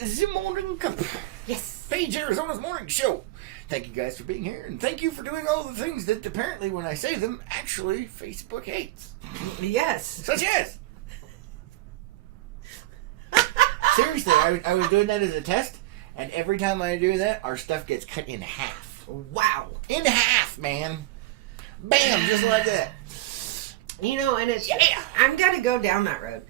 the Morning Cup. Yes. Page Arizona's morning show. Thank you guys for being here, and thank you for doing all the things that apparently, when I say them, actually Facebook hates. Yes. Such as... Seriously, I was doing that as a test, and every time I do that, our stuff gets cut in half. Wow. In half, man. Bam, just like that. You know, and it's... Yeah. I'm going to go down that road.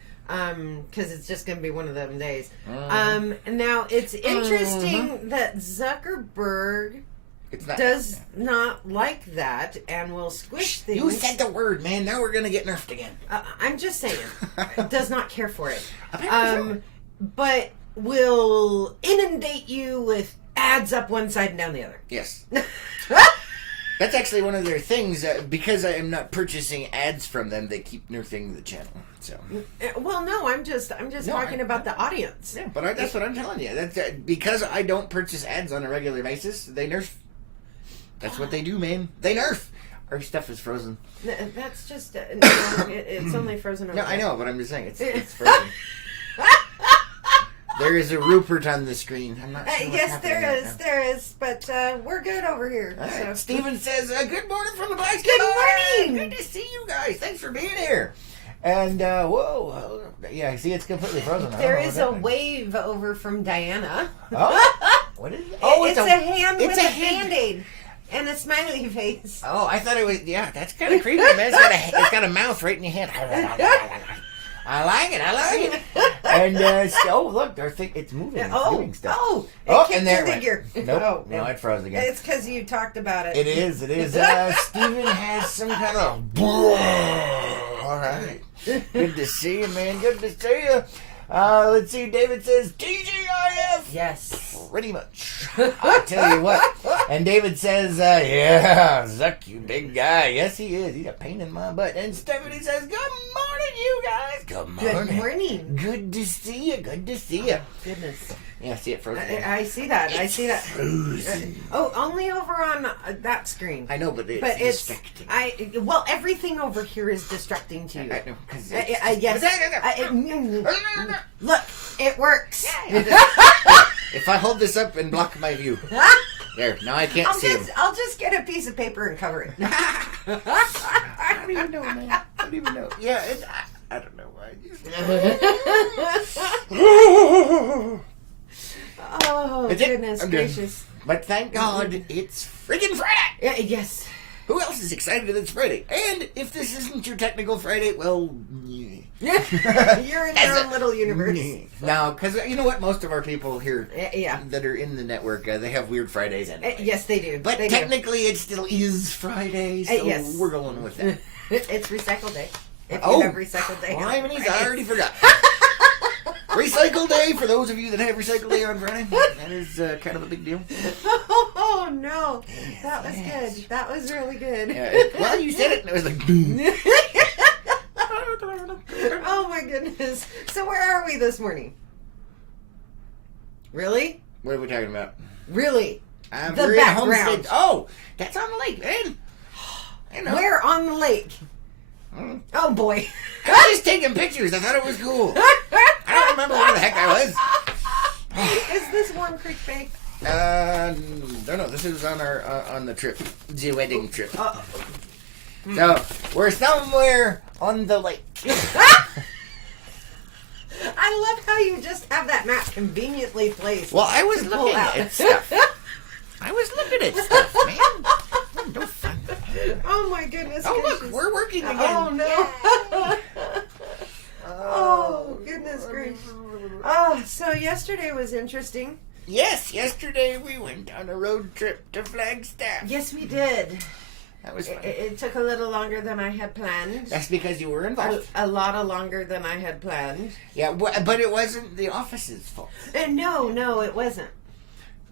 Because it's just going to be one of them days. Now, it's interesting that Zuckerberg does not like that and will squish things. You said the word, man. Now we're going to get nerfed again. I'm just saying. Does not care for it. So. But will inundate you with ads up one side and down the other. Yes. That's actually one of their things. Because I am not purchasing ads from them, they keep nerfing the channel. So. Well, no, I'm just talking about the audience. Yeah, but that's what I'm telling you. That's because I don't purchase ads on a regular basis. They nerf. That's what they do, man. They nerf. Our stuff is frozen. That's just it's only frozen over. No, I know, but I'm just saying it's frozen. There is a Rupert on the screen. I'm not sure yes, there is, but we're good over here. All right. So. Steven says, good morning from the Black Good morning! Good to see you guys. Thanks for being here. And, whoa. Yeah, see, it's completely frozen. There is a wave over from Diana. Oh, what is it? Oh, it's a hand with a Band-Aid. And a smiley face. Oh, I thought it was, yeah, that's kind of creepy, man. It's got a mouth right in your hand. I like it. And, look, it's moving. It's doing stuff. It kicked the figure. Nope, no, it froze again. It's because you talked about it. It is. Steven has some kind of... All right. Good to see you, man. Good to see you. Let's see. David says TGIF. Yes. Pretty much. I'll tell you what. And David says, yeah, Zuck, you big guy. Yes, he is. He's a pain in my butt. And Stephanie says, good morning, you guys. Good morning. Good morning. Good to see you. Oh, goodness. Yeah, see it frozen. I see that. I see that. Frozen. Only over on that screen. I know, but it's distracting. Well, everything over here is distracting to you. I know, because look, it works. If I hold this up and block my view. There, now I can't see him. I'll just get a piece of paper and cover it. I don't even know, man. I don't even know. Yeah, I don't know why. Oh, goodness gracious. But thank God it's friggin' Friday! Yes. Who else is excited that it's Friday? And if this isn't your technical Friday, well... You're in your own little universe. No, because you know what? Most of our people here that are in the network, they have weird Fridays anyway. Yes, they do. But technically it still is Friday, so we're going with that. It's recycle day. If you have recycle day. I already forgot. Recycle day, for those of you that have recycle day on Friday, that is kind of a big deal. Oh, no. Yes, that was good. That was really good. Well, you said it, and it was like... Oh, my goodness. So where are we this morning? Really? What are we talking about? Really? We're in Homestead. Oh, that's on the lake, man. Where on the lake? Oh, boy. I was just taking pictures. I thought it was cool. I don't remember where the heck I was. Is this Warm Creek Bay? No. This is on our on the trip, the wedding trip. So we're somewhere on the lake. I love how you just have that map conveniently placed. Well, I was looking at stuff. Man. No fun. Oh my goodness. Oh look, we're working again. Oh no. Oh goodness gracious. Oh, so yesterday was interesting. Yes, yesterday we went on a road trip to Flagstaff. Yes, we did. That was fun. It took a little longer than I had planned. That's because you were involved. A lot longer than I had planned. Yeah, but it wasn't the office's fault. No, it wasn't.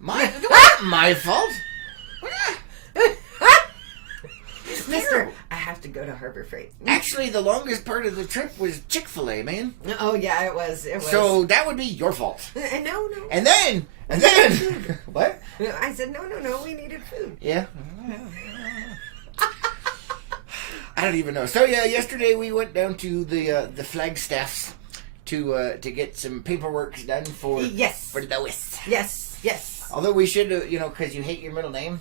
It wasn't my fault. Mister, I have to go to Harbor Freight. Actually, the longest part of the trip was Chick-fil-A, man. Oh, yeah, it was. So that would be your fault. No. And then... What? I said, no, we needed food. Yeah. I don't even know. So, yeah, yesterday we went down to the Flagstaffs to get some paperwork done for Lois. Yes. Although we should, because you hate your middle name.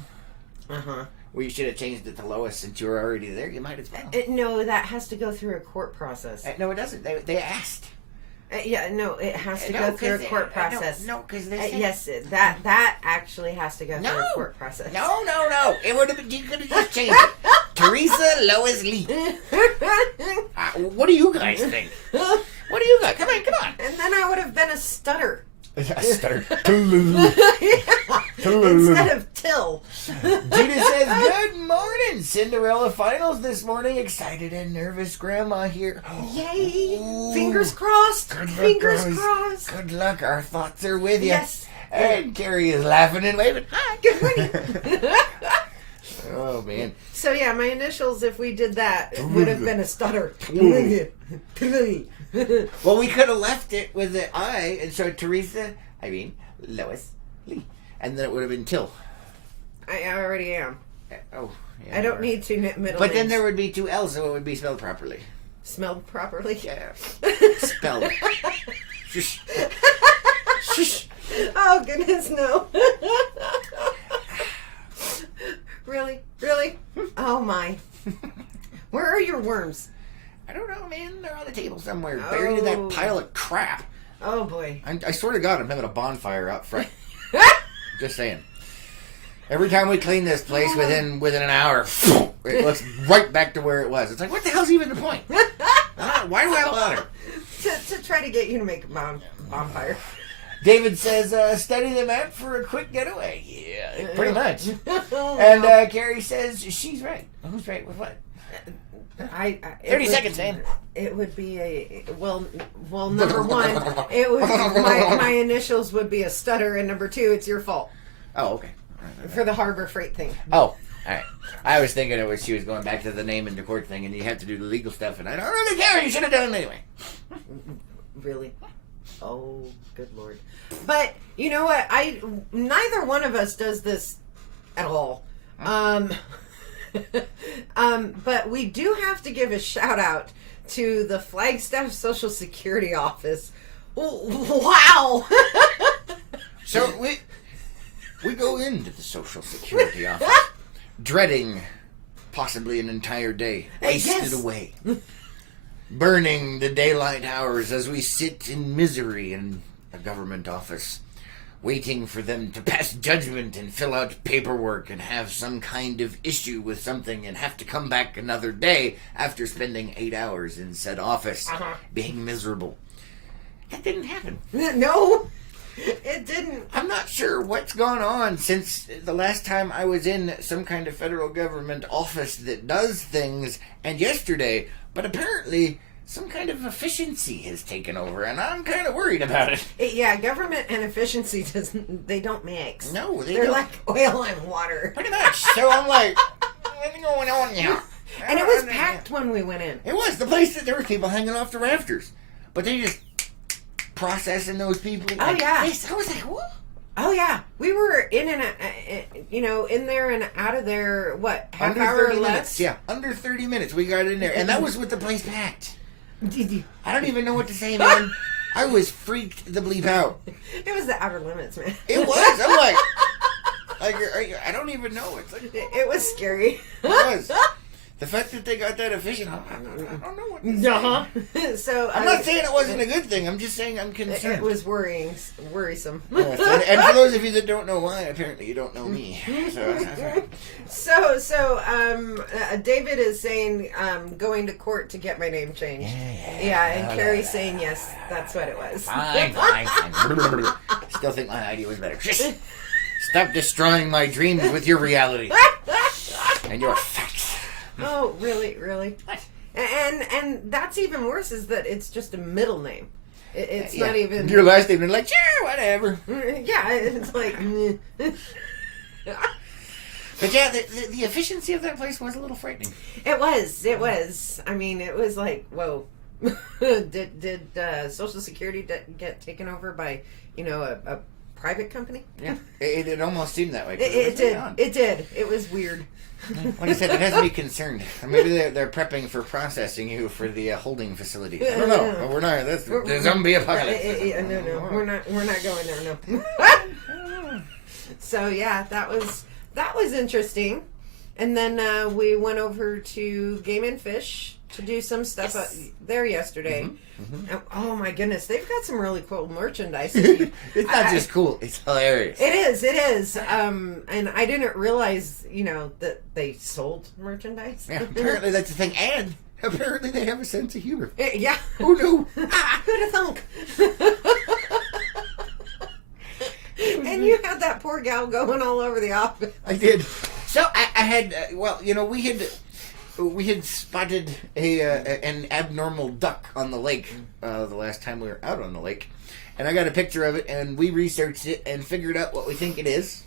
Uh-huh. We should have changed it to Lois since you were already there. You might as well. No, that has to go through a court process. No, it doesn't. They asked. No, it has to go through a court process. No, because they said... Yes, that actually has to go through a court process. No. It would have been... You could have just changed it. Teresa Lois Lee. What do you guys think? What do you guys... Come on. And then I would have been a stutter. A stutter. Instead of Till. Gina says, good morning. Cinderella finals this morning. Excited and nervous grandma here. Yay. Ooh. Fingers crossed. Fingers guys. crossed. Good luck. Our thoughts are with you. Yes. And Carrie is laughing and waving. Hi, good morning. Oh, man. So, yeah, my initials, if we did that, would have been a stutter. Well, we could have left it with the I, and so Lois Lee. And then it would have been Till. I already am. Oh, yeah. I don't need two middle names. But then there would be two L's, so it would be spelled properly. Smelled properly? Yeah. Spelled. Shush. Shush. Oh, goodness, no. Really? Oh, my. Where are your worms? I don't know, man. They're on the table somewhere, buried in that pile of crap. Oh, boy. I swear to God, I'm having a bonfire out front. Just saying. Every time we clean this place, within an hour, it looks right back to where it was. It's like, what the hell's even the point? Why do I have water? To try to get you to make a bonfire. David says, study the map for a quick getaway. Yeah, pretty much. And Carrie says, she's right. Who's right with what? 30 seconds, man. It would be well. Number one, it would my initials would be a stutter, and number two, it's your fault. Oh, okay. Right. For the Harbor Freight thing. Oh, all right. I was thinking it was she was going back to the name and the court thing, and you have to do the legal stuff, and I don't really care. You should have done it anyway. Really? Oh, good Lord. But you know what? Neither one of us does this at all. But we do have to give a shout out to the Flagstaff Social Security Office. Wow! So we go into the Social Security office, dreading possibly an entire day wasted away, burning the daylight hours as we sit in misery in a government office, waiting for them to pass judgment and fill out paperwork and have some kind of issue with something and have to come back another day after spending 8 hours in said office being miserable. That didn't happen. No, it didn't. I'm not sure what's gone on since the last time I was in some kind of federal government office that does things and yesterday, but apparently some kind of efficiency has taken over, and I'm kind of worried about it. Yeah, government and efficiency they don't mix. No, they're don't. like oil and water. Pretty much. So I'm like, what's going on here? And it was packed when we went in. It was. The place that there were people hanging off the rafters. But they just processing those people. Oh, yeah. I was like, what? Oh, yeah. We were in and, in there and out of there, what, half under hour 30 or less? Minutes. Yeah, under 30 minutes we got in there. And that was with the place packed. I don't even know what to say, man. I was freaked the bleep out. It was the outer limits, man. It was. I'm like I don't even know. It's like it was scary. It was. The fact that they got that efficient, I don't know what to say. So I'm not saying it wasn't a good thing. I'm just saying I'm concerned. It was worrisome. Yes, and for those of you that don't know why, apparently you don't know me. So David is saying going to court to get my name changed. Yeah, and Carrie's saying yes, that's what it was. Fine. Still think my idea was better. Stop destroying my dreams with your reality and your facts. Oh, really? What? And that's even worse is that it's just a middle name. It's not even... Your last name, and like, sure, whatever. Yeah, it's like... But yeah, the efficiency of that place was a little frightening. It was. I mean, it was like, whoa. Did Social Security get taken over by, a private company? Yeah, it almost seemed that way. It did. It was weird. Like I said, it has me concerned. Maybe they're prepping for processing you for the holding facility. I don't know. But we're not. That's the zombie apocalypse. No, we're not going there. No. So yeah, that was interesting. And then we went over to Game and Fish to do some stuff there yesterday. And, oh my goodness, they've got some really cool merchandise. It's not just cool; it's hilarious. It is. And I didn't realize, that they sold merchandise. Yeah, apparently that's the thing, and apparently they have a sense of humor. Yeah. Who knew? Who'd have thunk? And you had that poor gal going all over the office. I did. So I had, we had spotted an abnormal duck on the lake the last time we were out on the lake, and I got a picture of it, and we researched it and figured out what we think it is,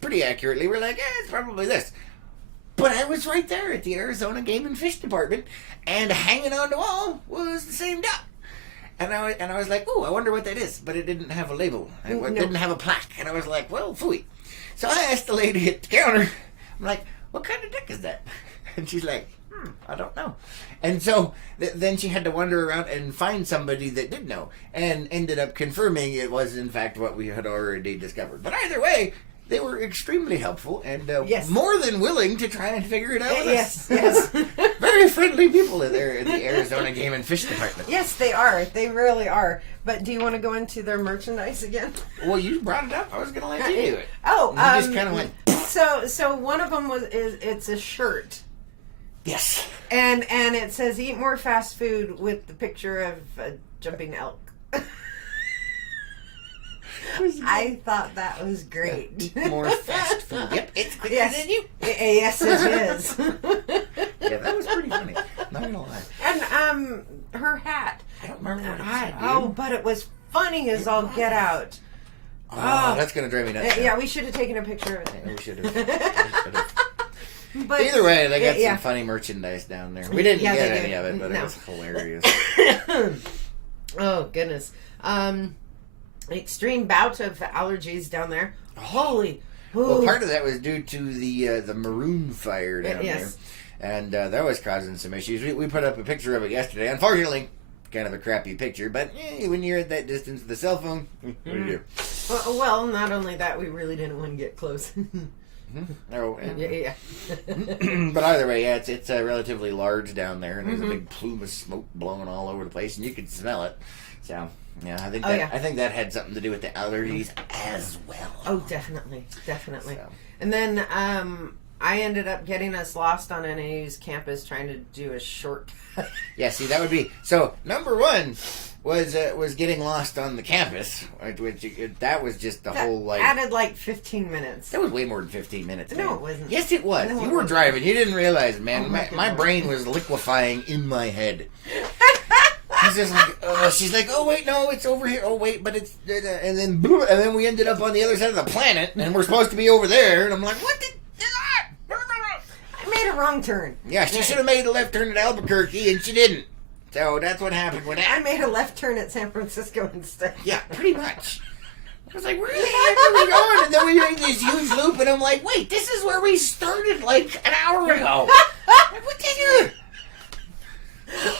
pretty accurately. We're like, it's probably this. But I was right there at the Arizona Game and Fish Department, and hanging on the wall was the same duck. And I was like, I wonder what that is. But it didn't have a label. It didn't have a plaque. And I was like, well, phooey. So I asked the lady at the counter, I'm like, what kind of duck is that? And she's like, I don't know. And so then she had to wander around and find somebody that did know, and ended up confirming it was, in fact, what we had already discovered. But either way, they were extremely helpful and more than willing to try and figure it out with us. Yes. Very friendly people there at the Arizona Game and Fish Department. Yes, they are. They really are. But do you want to go into their merchandise again? Well, you brought it up. I was going to let you do it. Oh, you just kind of went. So one of them it's a shirt. Yes. And it says "Eat more fast food" with the picture of a jumping elk. I thought that was great. Eat more fast food. Yep, it's quicker than you. Yes, it is. Yeah, that was pretty funny. Not gonna lie. And her hat. I don't remember what it said. But it was funny as all get out. Oh, that's gonna drive me nuts. Yeah, we should have taken a picture of it. Yeah, we should have. But either way, they got some funny merchandise down there. We didn't get any of it, but it was hilarious. Oh goodness. Extreme bout of allergies down there. Holy. Well, part of that was due to the maroon fire down there. And that was causing some issues. We put up a picture of it yesterday. Unfortunately, kind of a crappy picture, but when you're at that distance with the cell phone, what do you do? Well, not only that, we really didn't want to get close. Oh, yeah. But either way, it's relatively large down there, and there's a big plume of smoke blowing all over the place, and you can smell it. So, yeah, I think that had something to do with the allergies as well. Oh, definitely. So. And then I ended up getting us lost on NAU's campus trying to do a shortcut. Yeah, see, that would be... So, number one was getting lost on the campus, which that was just the whole, added 15 minutes. That was way more than 15 minutes, man. No, it wasn't. Yes, it was. No, you were driving. You didn't realize, man. My brain was liquefying in my head. She's like, oh wait, no, it's over here. Oh wait, but it's... And then we ended up on the other side of the planet, and we're supposed to be over there, and I'm like, what the... I made a wrong turn. Yeah, she should have made a left turn at Albuquerque, and she didn't. So that's what happened with that. I made a left turn at San Francisco instead. Yeah, pretty much. I was like, where the heck are we going? And then we made this huge loop, and I'm like, wait, this is where we started an hour ago. What did you...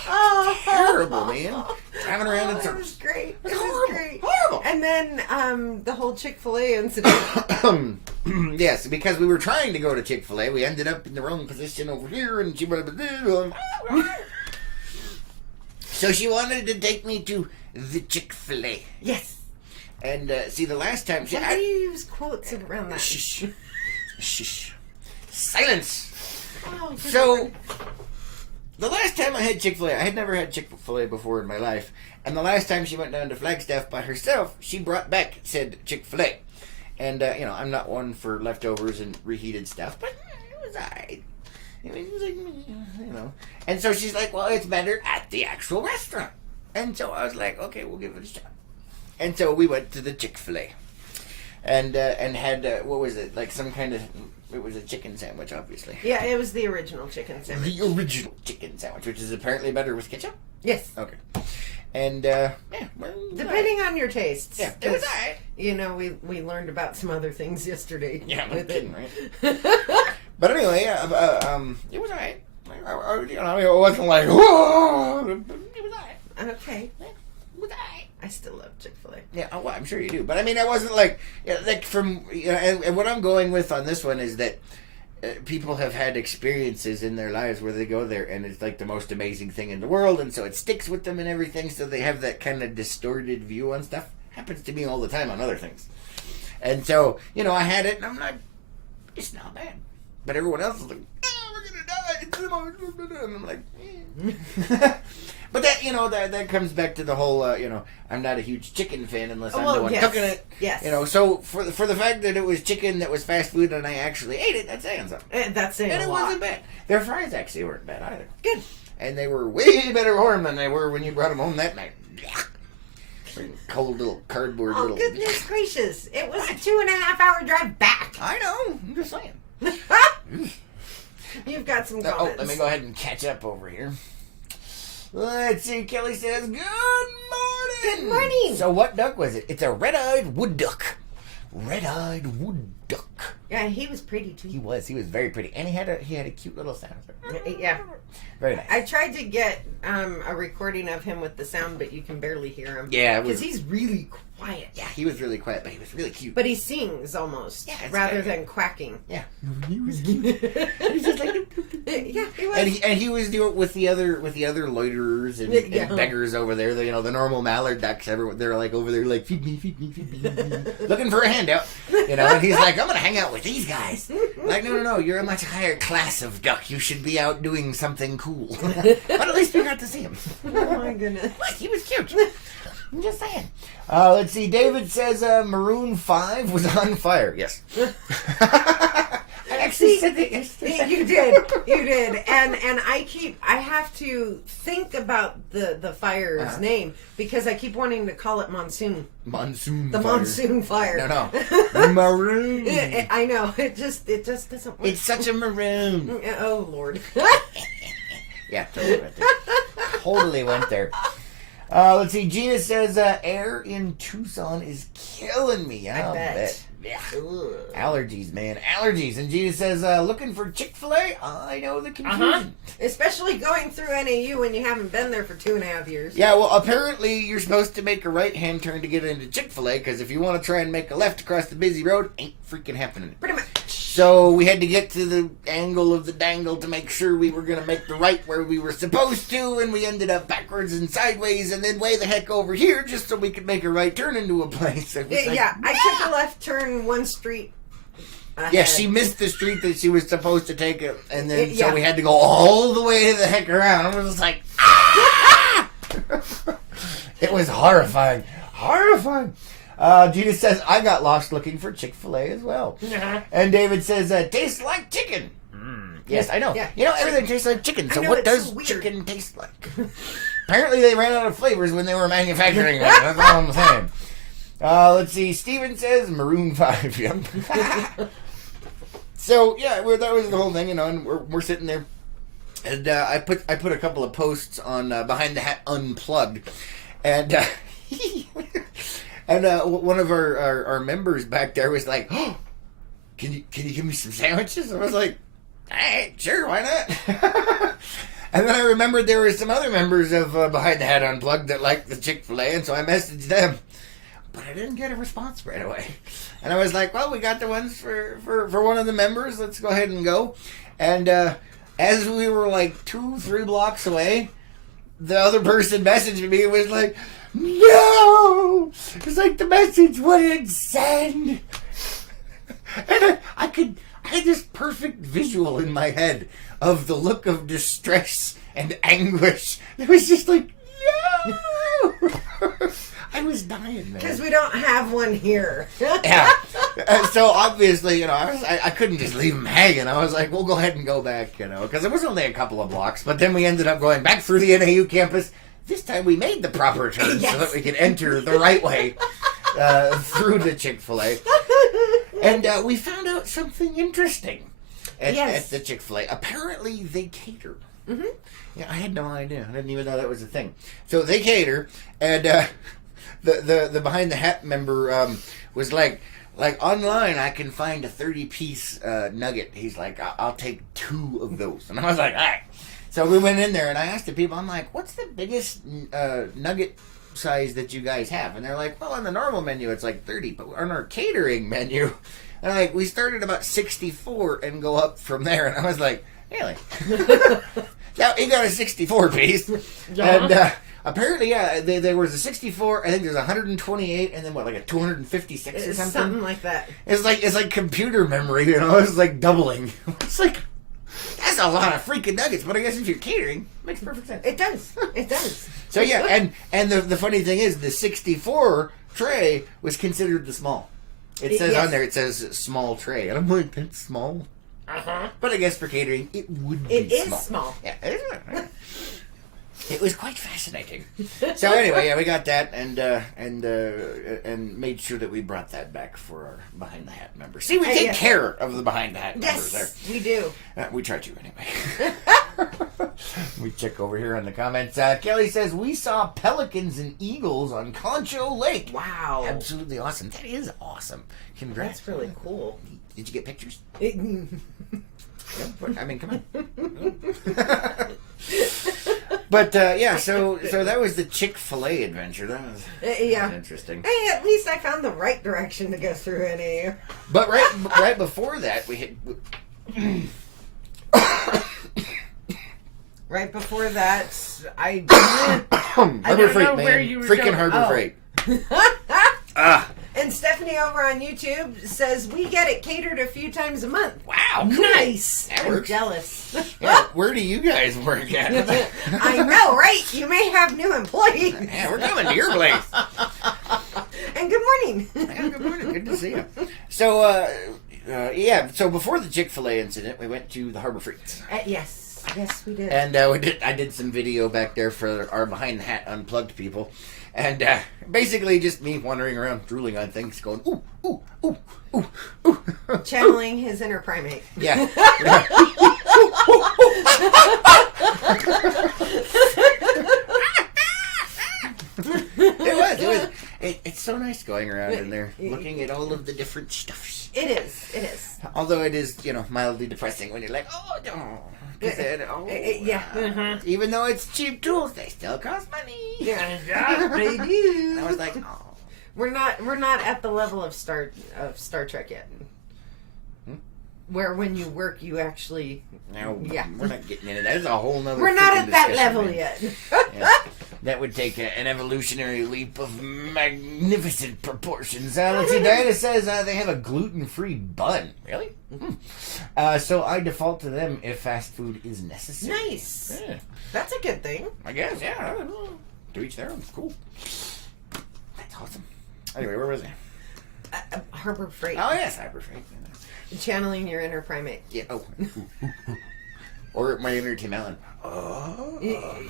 Oh, terrible, man. Driving around in circles. It was great. It was great. Horrible. And then the whole Chick-fil-A incident. Yes, because we were trying to go to Chick-fil-A, we ended up in the wrong position over here, and she... So she wanted to take me to the Chick-fil-A. Yes. And see, the last time... Why do you use quotes around that? Shh. Shh. Silence. Oh, so... The last time I had Chick-fil-A, I had never had Chick-fil-A before in my life, and the last time she went down to Flagstaff by herself, she brought back said Chick-fil-A. And, I'm not one for leftovers and reheated stuff, but it was alright. It was like, And so she's like, well, it's better at the actual restaurant. And so I was like, okay, we'll give it a shot. And so we went to the Chick-fil-A. And had, what was it, some kind of... It was a chicken sandwich, obviously. Yeah, it was the original chicken sandwich. The original chicken sandwich, which is apparently better with ketchup? Yes. Okay. And, depending on your tastes. Yeah, it was alright. We learned about some other things yesterday. Yeah, no kidding, right? But anyway, it was alright. You know, it wasn't like, whoa. It was alright. Okay. It was alright. I still love Chick-fil-A. Yeah, well, I'm sure you do. But I mean, I wasn't like from, you know, and what I'm going with on this one is that people have had experiences in their lives where they go there and it's like the most amazing thing in the world, and so it sticks with them and everything, so they have that kind of distorted view on stuff. Happens to me all the time on other things. And so, you know, I had it and I'm like, it's not bad. But everyone else is like, oh, we're gonna die. It's the most... And I'm like, eh. But that, you know, that comes back to the whole, you know, I'm not a huge chicken fan unless I'm the one cooking it. Yes. You know, so for the fact that it was chicken that was fast food and I actually ate it, that's saying something. That's saying and a it lot. wasn't bad. Their fries actually weren't bad either. Good. And they were way better warm than they were when you brought them home that night. Cold little cardboard little... Oh, goodness gracious. It was a 2.5-hour drive back. I know. I'm just saying. You've got some comments. Oh, let me go ahead and catch up over here. Let's see. Kelly says, good morning. Good morning. So what duck was it? It's a red-eyed wood duck. Red-eyed wood duck. Yeah, he was pretty too. He was very pretty. And he had a cute little sound. Yeah. Very nice. I tried to get a recording of him with the sound, but you can barely hear him. Yeah. Because he's really quiet. Yeah, he was really quiet, but he was really cute. But he sings almost, rather than quacking. Yeah. He was cute. He's just like... Yeah, he was. And he was doing it with the other loiterers and beggars over there. You know, the normal mallard ducks. They're like over there, like feed me, looking for a handout. You know, and he's like, I'm gonna hang out with these guys. Like, no, you're a much higher class of duck. You should be out doing something cool. But at least we got to see him. Oh my goodness, he was cute. I'm just saying. Let's see. David says Maroon 5 was on fire. Yes. I actually said that yesterday. You did, and I have to think about the fire's name because I keep wanting to call it monsoon. Monsoon. The fire. monsoon fire. No. Maroon. I know. It just doesn't work. It's such a maroon. Oh Lord. Yeah, totally went there. Let's see. Gina says air in Tucson is killing me. I bet. Yeah. Allergies, man. Allergies. And Gina says, looking for Chick-fil-A? I know the confusion. Especially going through NAU when you haven't been there for 2.5 years. Yeah, well, apparently you're supposed to make a right-hand turn to get into Chick-fil-A, because if you want to try and make a left across the busy road, ain't freaking happening. Pretty much. So we had to get to the angle of the dangle to make sure we were going to make the right where we were supposed to, and we ended up backwards and sideways, and then way the heck over here just so we could make a right turn into a place. Yeah, I took a left turn one street ahead. Yeah, she missed the street that she was supposed to take, and then so we had to go all the way the heck around. I was like, ah! It was horrifying. Horrifying. Gina says, I got lost looking for Chick-fil-A as well. And David says, tastes like chicken. Yes, I know. Yeah. You know, everything tastes like chicken. So know, what it's does so weird. chicken taste like? Apparently they ran out of flavors when they were manufacturing it. That's all I'm saying. Let's see. Steven says Maroon 5. Yep. So, yeah, that was the whole thing, you know, and we're sitting there. And I put a couple of posts on Behind the Hat Unplugged. And... And one of our members back there was like, oh, can you give me some sandwiches? I was like, hey, sure, why not? And then I remembered there were some other members of Behind the Hat Unplugged that liked the Chick-fil-A, and so I messaged them. But I didn't get a response right away. And I was like, well, we got the ones for one of the members. Let's go ahead and go. And as we were like 2-3 blocks away, the other person messaged me and was like, no! It's like the message wouldn't send. And I had this perfect visual in my head of the look of distress and anguish. It was just like, no! I was dying, man. Because we don't have one here. Yeah. So obviously, you know, I couldn't just leave him hanging. I was like, we'll go ahead and go back, you know, because it was only a couple of blocks. But then we ended up going back through the NAU campus. This time we made the proper turn so that we could enter the right way through the Chick-fil-A. And we found out something interesting at the Chick-fil-A. Apparently they cater. Mm-hmm. Yeah, I had no idea. I didn't even know that was a thing. So they cater, and the Behind the Hat member was like, Like, online, I can find a 30-piece nugget. He's like, I'll take 2 of those. And I was like, all right. So we went in there, and I asked the people, I'm like, what's the biggest nugget size that you guys have? And they're like, well, on the normal menu, it's like 30. But on our catering menu, and like, we started about 64 and go up from there. And I was like, really? Now, he got a 64 piece. And apparently, yeah, there was a 64. I think there's 128, and then what, like a 256 or something? Something like that. It's like computer memory, you know? It's like doubling. It's like, that's a lot of freaking nuggets. But I guess if you're catering, it makes perfect sense. It does. It does. So yeah, and the funny thing is, the 64 tray was considered the small. It says on there, it says small tray, and I'm like, that's small. But I guess for catering, it would be small. It is small. Yeah, it was quite fascinating. So anyway, yeah, we got that, and made sure that we brought that back for our Behind the Hat members. See, we take care of the Behind the Hat members there. Yes, we do. We try to anyway. We check over here on the comments. Kelly says, we saw pelicans and eagles on Concho Lake. Wow. Absolutely awesome. That is awesome. Congrats. That's really cool. Did you get pictures? I mean, come on. But yeah, so that was the Chick-fil-A adventure. That was interesting. Hey, at least I found the right direction to go through any. But right before that, we hit. Right before that, I Harbor Freight, know man. where you were Freaking going. Harbor Freight. And Stephanie over on YouTube says we get it catered a few times a month. Wow, cool. Nice. That I'm works. jealous. Yeah, where do you guys work at? I know, right? You may have new employees. Yeah, we're coming to your place. And good morning. Yeah, good morning. Good to see you. So, yeah. So before the Chick-fil-A incident, we went to the Harbor Freight. Yes, we did. And I did some video back there for our Behind the Hat Unplugged people. And basically just me wandering around, drooling on things, going, ooh, ooh, ooh, ooh, ooh. Channeling his inner primate. Yeah. It's so nice going around in there, looking at all of the different stuffs. It is. Although it is, mildly depressing when you're like, oh, no. Yeah. Even though it's cheap tools, they still cost money. Yeah, they do. I was like, oh. We're not at the level of Star Trek yet. Where when you work, you actually... No, we're not getting into that. That's a whole nother... We're not at that level yet. Yeah. That would take an evolutionary leap of magnificent proportions. Let's see, Diana says they have a gluten-free bun. Really? Mm-hmm. So I default to them if fast food is necessary. Nice. Yeah. That's a good thing. I guess, yeah. I don't know. To each their own. Cool. That's awesome. Anyway, where was I? Harbor Freight. Oh, yes, Harbor Freight. Channeling your inner primate. Yeah. Oh. Or my inner Tim Allen. Oh.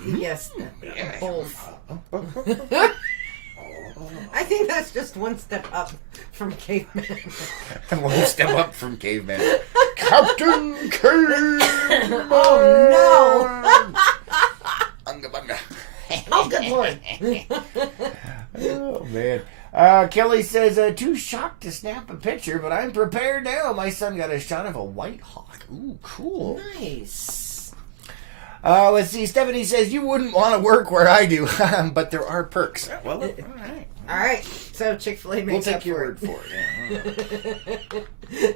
Yes. Yeah. Both. I think that's just one step up from caveman. One step up from caveman. Captain Caveman! Oh, no! Unga bunga. Oh, good lord. Oh, man. Kelly says, too shocked to snap a picture, but I'm prepared now. My son got a shot of a white hawk. Ooh, cool. Nice. Let's see. Stephanie says, you wouldn't want to work where I do, but there are perks. Well, all right. All right. So Chick-fil-A makes We'll up take your for word for it. Yeah.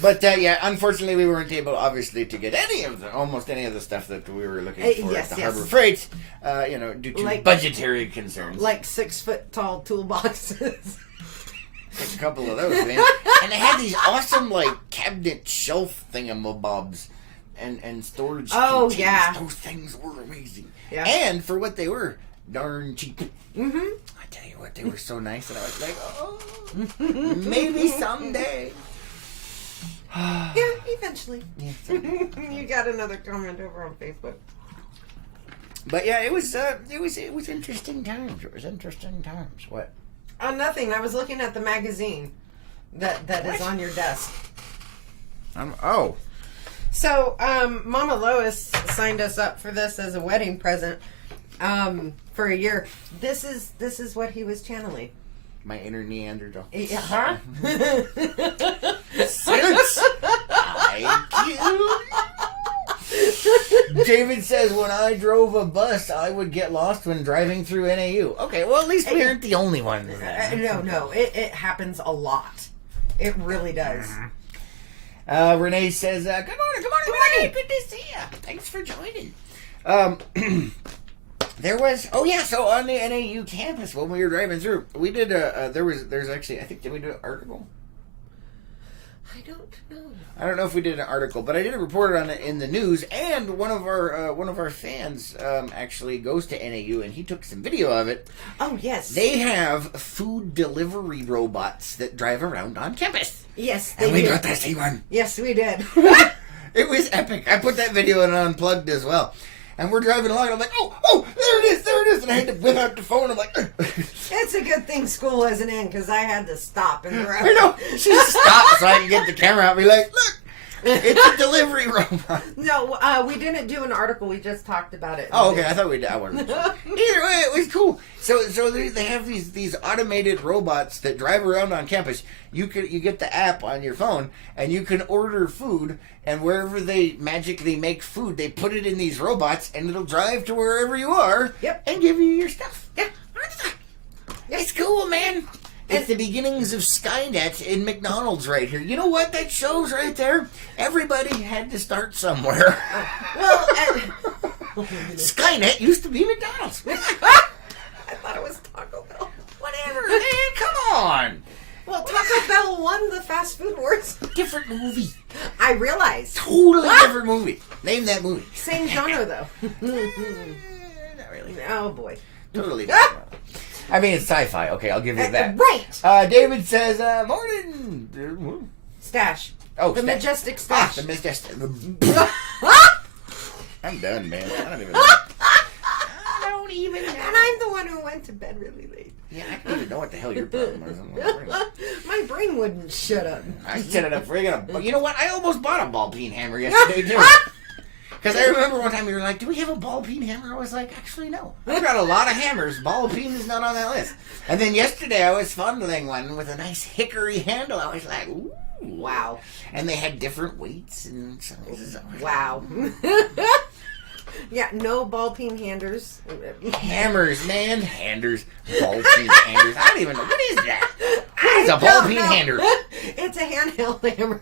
But, yeah, unfortunately, we weren't able, obviously, to get almost any of the stuff that we were looking for at the Harbor Freight, due to budgetary concerns. Like 6-foot-tall toolboxes. Take a couple of those, man. And they had these awesome, cabinet shelf thingamabobs and storage containers. Yeah. Those things were amazing. Yeah. And for what they were, darn cheap. Mm-hmm. I tell you what, they were so nice, and I was like, oh, maybe someday. Yeah, eventually. Yeah, You got another comment over on Facebook. But yeah, it was interesting times. It was interesting times. What? Oh, nothing. I was looking at the magazine that is on your desk. Oh. So, Mama Lois signed us up for this as a wedding present for a year. This is what he was channeling. my inner Neanderthal. Huh? Silence! I killed you. David says, when I drove a bus, I would get lost when driving through NAU. Okay, well, at least we aren't the only ones. No. It happens a lot. It really does. Renee says, good morning, Renee. Good to see you. Thanks for joining. So on the NAU campus when we were driving through, we did there's actually, I think, did we do an article? I don't know. I don't know if we did an article, but I did a report on it in the news, and one of our fans actually goes to NAU, and he took some video of it. Oh, yes. They have food delivery robots that drive around on campus. Yes, and we got to see one. Yes, we did. It was epic. I put that video in Unplugged as well. And we're driving along, and I'm like, oh, there it is. And I had to whip out the phone. I'm like, it's a good thing school isn't in, because I had to stop in the road. I know. She stopped so I can get the camera out and be like, look, it's a delivery robot. No, we didn't do an article. We just talked about it. Oh, okay. I thought we did. I wasn't sure. Either way, it was cool. So they have these automated robots that drive around on campus. You get the app on your phone, and you can order food, and wherever they magically make food, they put it in these robots, and it'll drive to wherever you are. Yep. And give you your stuff. Yeah. It's cool, man. It's the beginnings of Skynet in McDonald's right here. You know what that shows right there? Everybody had to start somewhere. Skynet used to be McDonald's. I thought it was Taco Bell. Whatever, man. Come on. Well, Taco Bell won the fast food wars. Different movie. I realize. Totally different movie. Name that movie. Same genre, though. Not really. Oh, boy. Totally different. I mean, it's sci-fi. Okay, I'll give you that. Right. David says, morning. Stash. Oh, the majestic stash. The majestic. I'm done, man. I don't even know. And I'm the one who went to bed really late. Yeah, I don't even know what the hell your problem is. My brain wouldn't shut up. I set it up for you. You know what? I almost bought a ball peen hammer yesterday, too. Because I remember one time you were like, do we have a ball peen hammer? I was like, actually, no. I've got a lot of hammers. Ball peen is not on that list. And then yesterday I was fondling one with a nice hickory handle. I was like, ooh. Wow. And they had different weights and sizes. Wow. Yeah, no ball peen handers. Hammers, man. Handers. Ball peen handers. I don't even know. What is that? What is a ball peen hander? It's a handheld hammer.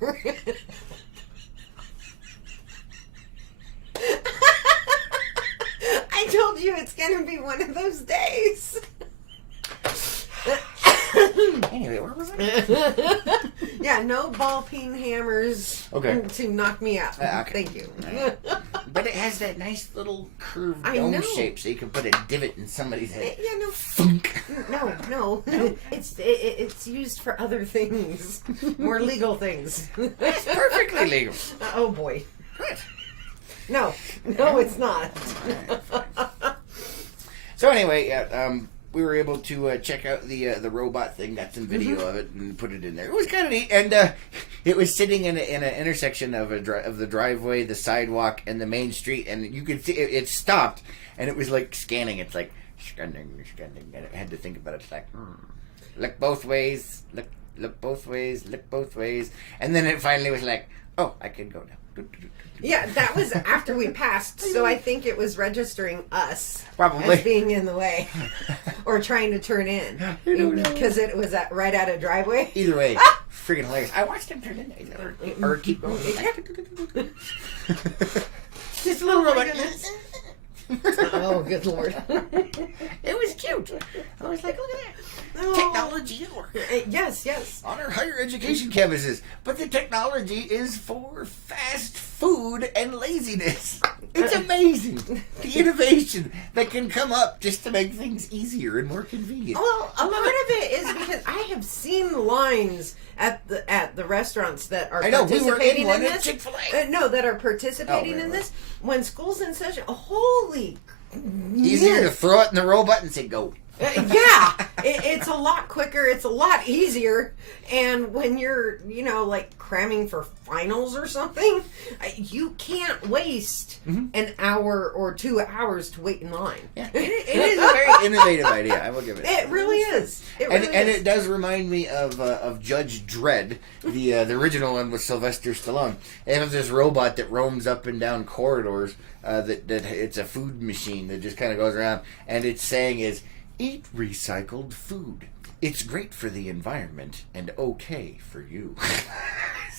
I told you it's going to be one of those days. Anyway, where was I? Yeah, no ball peen hammers to knock me out. Okay. Thank you. But it has that nice little curved dome shape, so you can put a divot in somebody's head. Yeah, no. Funk. No. It's used for other things, more legal things. It's perfectly legal. Oh boy. Good. No, it's not. So anyway, we were able to check out the robot thing, got some video of it, and put it in there. It was kind of neat, and it was sitting in an intersection of the driveway, the sidewalk, and the main street, and you could see it stopped, and it was like scanning. It's like scanning, and it had to think about it. It's like look both ways, look both ways, look both ways, and then it finally was like, oh, I can go now. Yeah, that was after we passed, so I think it was registering us Probably as being in the way or trying to turn in because it was right at a driveway. Either way, freaking hilarious. I watched him turn in or keep going. Just a little robot. Oh, good Lord. It was cute. I was like, look at that. Oh. Technology at work. Yes. On our higher education campuses. But the technology is for fast food and laziness. It's amazing. The innovation that can come up just to make things easier and more convenient. Well, a part of it is because I have seen lines at the restaurants that are participating in this. Chick-fil-A. No, that are participating in this. When school's in session, holy easier to throw it in the robot and say go. Yeah, it's a lot quicker. It's a lot easier. And when you're, like cramming for finals or something, you can't waste an hour or 2 hours to wait in line. Yeah, it is a very innovative idea. I will give it. It really is. And it does remind me of Judge Dredd, the original one with Sylvester Stallone. They have this robot that roams up and down corridors. That it's a food machine that just kind of goes around, and its saying is, "Eat recycled food. It's great for the environment and okay for you."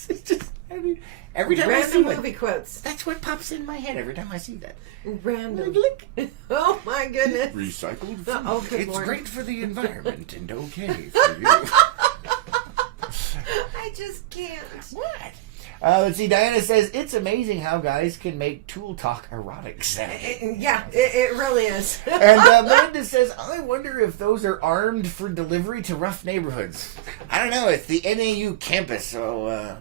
It's just, every time I see movie quotes. that's what pops in my head every time I see that. Random. Like, oh my goodness. Recycled food. Oh, good it's Lord. great for the environment and okay for you. I just can't. What? Let's see, Diana says, it's amazing how guys can make tool talk erotic sound. Yeah, it really is. And Melinda says, I wonder if those are armed for delivery to rough neighborhoods. I don't know, it's the NAU campus, so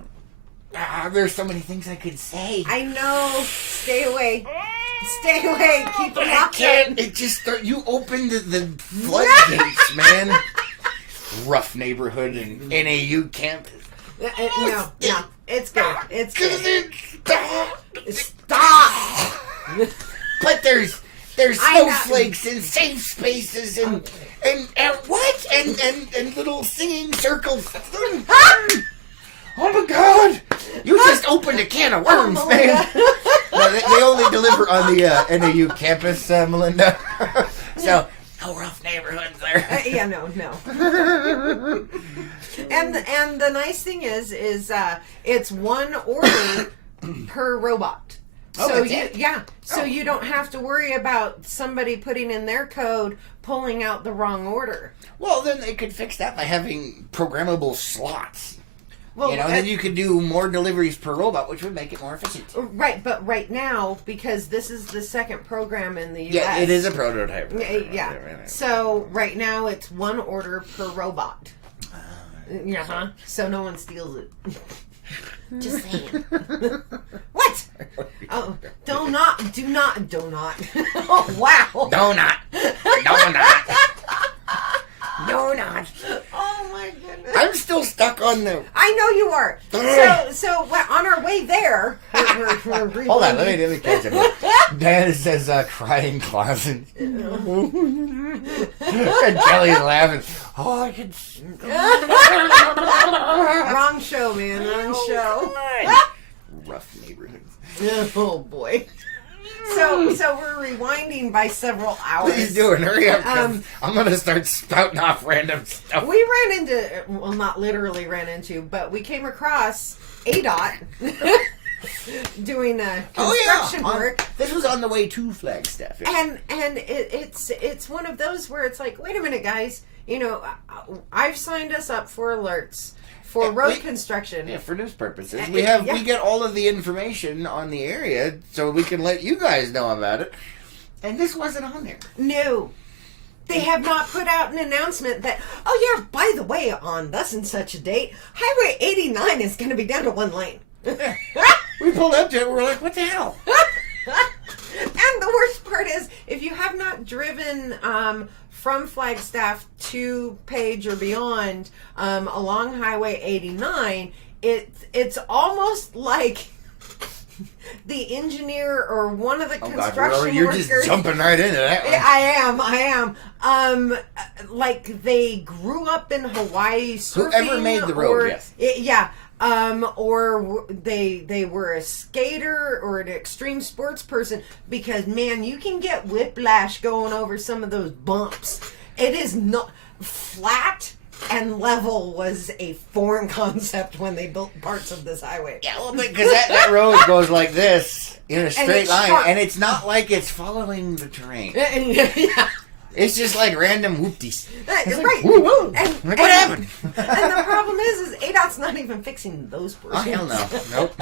there's so many things I could say. I know. Stay away. Stay away. Keep them I locked can't. It just you opened the floodgates, man. Rough neighborhood and NAU campus. No, it's good. It's good. Stop. But there's snowflakes and safe spaces and what and little singing circles. Oh my God! You just opened a can of worms, man. No, they only deliver on the NAU campus, Melinda. So no rough neighborhoods there. Yeah, no. And the nice thing is it's one order per robot. Oh, So you don't have to worry about somebody putting in their code pulling out the wrong order. Well, then they could fix that by having programmable slots. Well, then you could do more deliveries per robot, which would make it more efficient. Right, but right now, because this is the second program in the U.S. Yeah, it is a prototype. Yeah. So right now it's one order per robot. Uh-huh. So no one steals it. Just saying. What? Oh, do not. Oh, wow. Donut. Oh my goodness. I'm still stuck on the. I know you are. So on our way there, we're Hold on, let me catch it. Diana says crying closet. And Kelly's laughing. Oh, I can. Wrong show, man. Wrong show. Rough neighborhoods. Oh boy. So we're rewinding by several hours. What are you doing? Hurry up. I'm going to start spouting off random stuff. We ran into, well, not literally ran into, but we came across ADOT doing construction work. This was on the way to Flagstaff. And it's one of those where it's like, wait a minute, guys. I've signed us up for alerts. For road construction. Yeah, for news purposes. We get all of the information on the area so we can let you guys know about it. And this wasn't on there. No. They have not put out an announcement that, oh yeah, by the way, on thus and such a date, Highway 89 is going to be down to one lane. We pulled up to it, we're like, what the hell? And the worst part is, if you have not driven from Flagstaff to Page or beyond along Highway 89, it's almost like the engineer or one of the construction you're workers. Just jumping right into that one. I am. Like they grew up in Hawaii surfing. Whoever made the road, yes. Or they were a skater or an extreme sports person, because man, you can get whiplash going over some of those bumps. It is not flat and level was a foreign concept when they built parts of this highway. Yeah, well, because that road goes like this in a straight line, sharp. and it's not like it's following the terrain. Yeah. It's just like random whoopties. Right. Like, woo-woo. What happened? And the problem is ADOT's not even fixing those portions. Oh, hell no. Nope.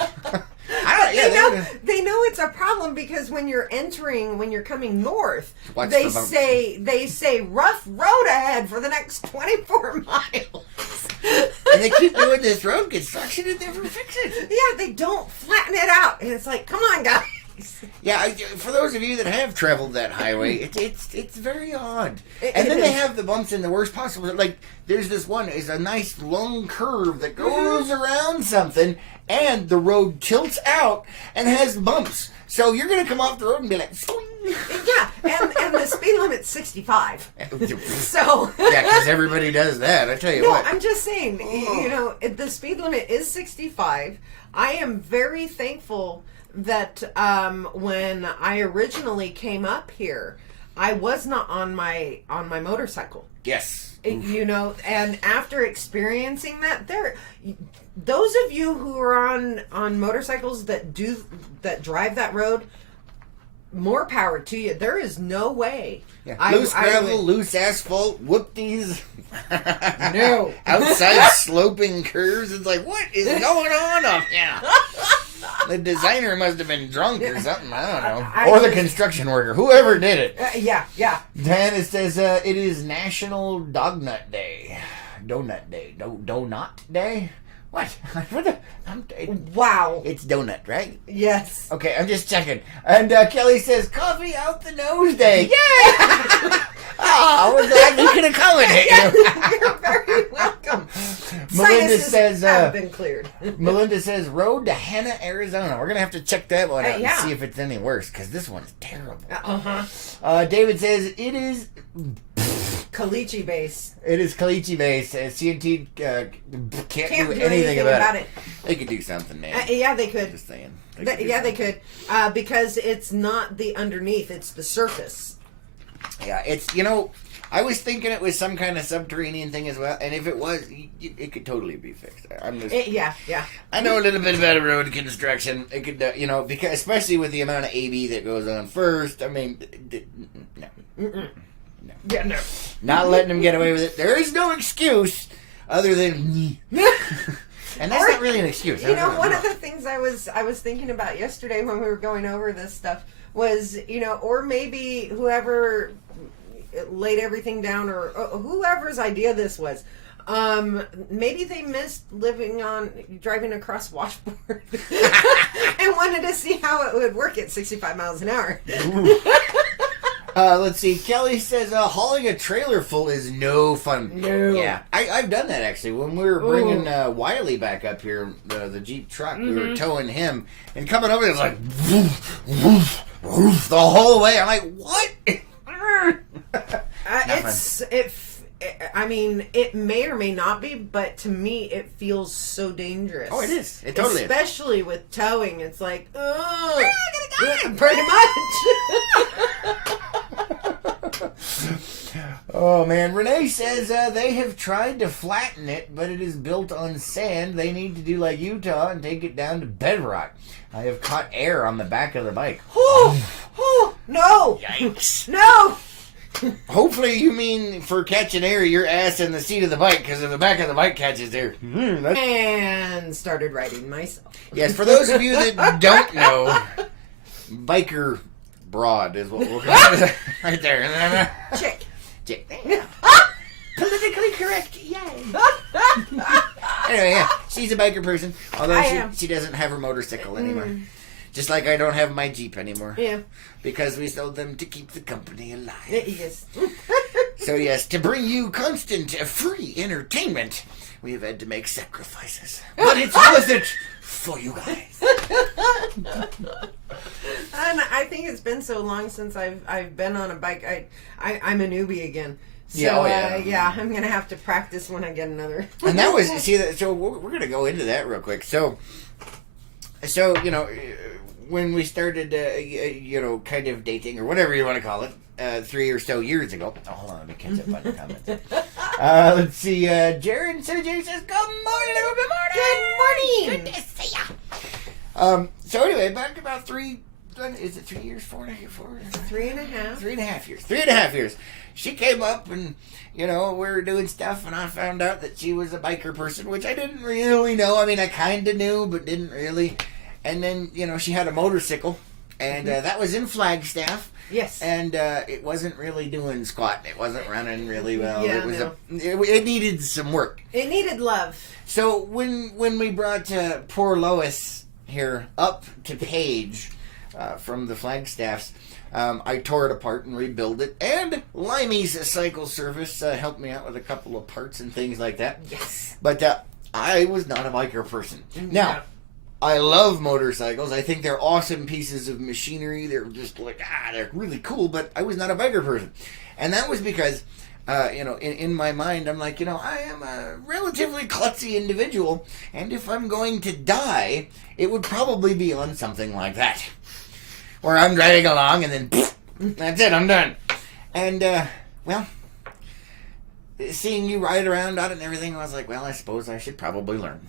They know it's a problem because when you're coming north, Watch they the say rough road ahead for the next 24 miles. And they keep doing this road construction and never fix it. Yeah, they don't flatten it out. And it's like, come on, guys. Yeah, for those of you that have traveled that highway, it's very odd. And then they have the bumps in the worst possible. Like, there's this one, it's a nice long curve that goes around something, and the road tilts out and has bumps. So you're going to come off the road and be like, swing. Yeah, and the speed limit's 65. So yeah, because everybody does that. I tell you what. No, I'm just saying. You know, the speed limit is 65. I am very thankful that when I originally came up here, I was not on my motorcycle. Yes. You know, and after experiencing that, those of you who are on motorcycles that drive that road, more power to you. There is no way. Yeah. Loose gravel, loose asphalt, whoop-dees. No. Outside sloping curves. It's like, what is going on up here? The designer must have been drunk or something. I don't know. Or the construction worker. Whoever did it. Yeah. Then it says it is National Donut Day. Donut Day. Donut Day? What? What the? Wow. It's donut, right? Yes. Okay, I'm just checking. And Kelly says, coffee out the nose day. Yay! Oh, we're glad we could accommodate you. You're very welcome. Melinda says, have been cleared. Melinda says, road to Hanna, Arizona. We're going to have to check that one out and see if it's any worse, because this one's terrible. David says, it is... Caliche base. It is Caliche base. CNT can't do anything about it. They could do something, man. Yeah, they could. Just saying. They could. Because it's not the underneath, it's the surface. Yeah, it's, you know, I was thinking it was some kind of subterranean thing as well, and if it was, it could totally be fixed. Yeah. I know a little bit about road construction. It could, you know, because especially with the amount of AB that goes on first, I mean, no. Mm-mm. Yeah, no. Not letting them get away with it. There is no excuse other than and that's not really an excuse. You know, one of the things I was thinking about yesterday when we were going over this stuff was, you know, or maybe whoever laid everything down or whoever's idea this was, maybe they missed driving across washboard and wanted to see how it would work at 65 miles an hour. Let's see. Kelly says hauling a trailer full is no fun. No. Yeah, I've done that actually. When we were bringing Wiley back up here, the Jeep truck, we were towing him and coming over. It was like woof, woof, woof, the whole way. I'm like, what? I mean, it may or may not be, but to me, it feels so dangerous. Oh, it is. It totally is. Especially with towing. It's like, oh, pretty much. Oh, man. Renee says they have tried to flatten it, but it is built on sand. They need to do like Utah and take it down to bedrock. I have caught air on the back of the bike. No. Yikes. No. Hopefully you mean for catching air, your ass in the seat of the bike, because if the back of the bike catches air. And started riding myself. Yes, for those of you that don't know, biker broad is what we'll call it right there. Chick. Politically correct, yay. Anyway, yeah, she's a biker person, although she doesn't have her motorcycle anymore. Just like I don't have my Jeep anymore. Yeah. Because we sold them to keep the company alive. Yes. So yes, to bring you constant free entertainment, we have had to make sacrifices. But it's worth it for you guys. And I think it's been so long since I've been on a bike. I'm a newbie again. So, yeah, I'm gonna have to practice when I get another. And that was so we're gonna go into that real quick. So you know, when we started, you know, kind of dating or whatever you want to call it, 3 or so years ago. Oh, hold on, let me catch up on the comments. Let's see. Jared says, "Good morning, good morning, good to see ya." So anyway, back about 3. Is it 3 years? 4 and a half? 3.5. 3.5 years. 3.5 years. She came up and, you know, we were doing stuff and I found out that she was a biker person, which I didn't really know. I mean, I kind of knew, but didn't really. And then, you know, she had a motorcycle and that was in Flagstaff. Yes. And it wasn't really doing squat. It wasn't running really well. Yeah, it needed some work. It needed love. So when we brought poor Lois here up to Page, from the Flagstaffs. I tore it apart and rebuilt it. And Limey's Cycle Service helped me out with a couple of parts and things like that. Yes. But I was not a biker person. No. Now, I love motorcycles. I think they're awesome pieces of machinery. They're just like, they're really cool. But I was not a biker person. And that was because, in my mind, I'm like, I am a relatively klutzy individual. And if I'm going to die, it would probably be on something like that. Where I'm driving along and then, poof, that's it, I'm done. And, seeing you ride around on it and everything, I was like, well, I suppose I should probably learn.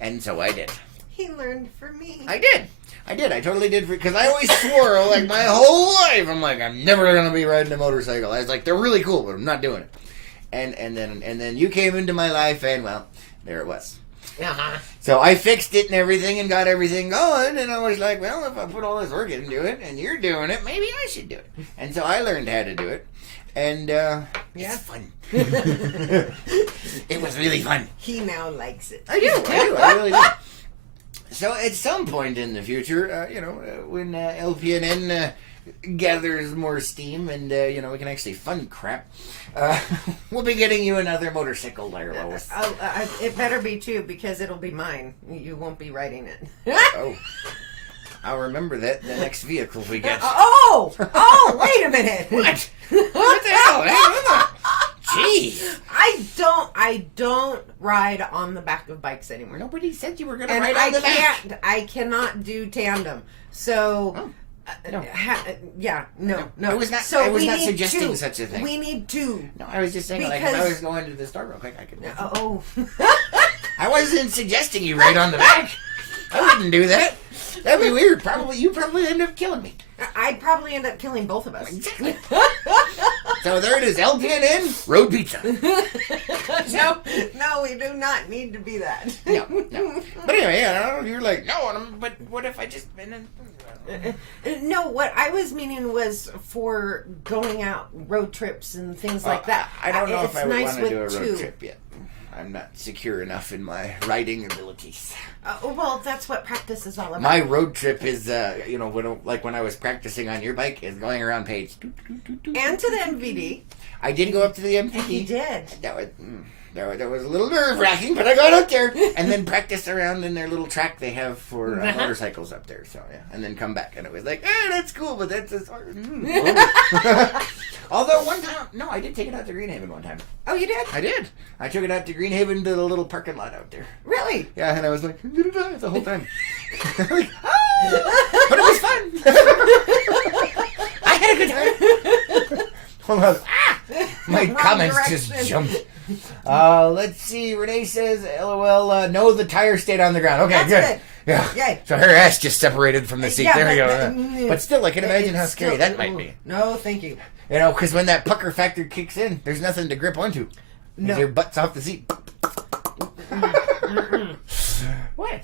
And so I did. He learned for me. I did. I totally did. Because I always swore, like, my whole life, I'm like, I'm never going to be riding a motorcycle. I was like, they're really cool, but I'm not doing it. And then you came into my life, and, well, there it was. Uh-huh. So I fixed it and everything and got everything going, and I was like, well, if I put all this work into it and you're doing it, maybe I should do it. And so I learned how to do it, and it's fun. It was really fun. He now likes it. I really do. So at some point in the future, when LPNN gathers more steam and, we can actually fund crap, we'll be getting you another motorcycle there, Lois. It better be too, because it'll be mine. You won't be riding it. Oh. I'll remember that the next vehicle we get. Wait a minute. What? What the hell? Gee. I don't ride on the back of bikes anymore. Nobody said you were going to ride on the back. I cannot do tandem. So... No. No. I was not, so I was not need suggesting two. such a thing. We need two. No, I was just saying, like, if I was going to the store real quick, I could. I wasn't suggesting you ride on the back. I wouldn't do that. That'd be weird. You probably end up killing me. I'd probably end up killing both of us. Exactly. So there it is, LPNN Road Pizza. No, we do not need to be that. No. But anyway, you're like, no, but what if I just... No, what I was meaning was for going out road trips and things like that. I don't know if I would want to do a road two. trip yet. I'm not secure enough in my riding abilities. Well, that's what practice is all about. My road trip is, when I was practicing on your bike, is going around page. And to the MVD. I did go up to the MVD. You did. That was a little nerve-wracking, but I got up there and then practiced around in their little track they have for motorcycles up there. So, yeah. And then come back, and it was like, that's cool, but that's as hard. Although one time, I did take it out to Greenhaven one time. Oh, you did? I did. I took it out to Greenhaven to the little parking lot out there. Really? Yeah, and I was like, I'm gonna die the whole time. But it was fun. I had a good time. Hold on. My comments just jumped. Let's see. Renee says, LOL, no, the tire stayed on the ground. Okay, That's good. Yeah. Yay. So her ass just separated from the seat. Yeah, there we go. But still, I can imagine how scary that might be. No, thank you. Because when that pucker factor kicks in, there's nothing to grip onto. No. Your butt's off the seat. What?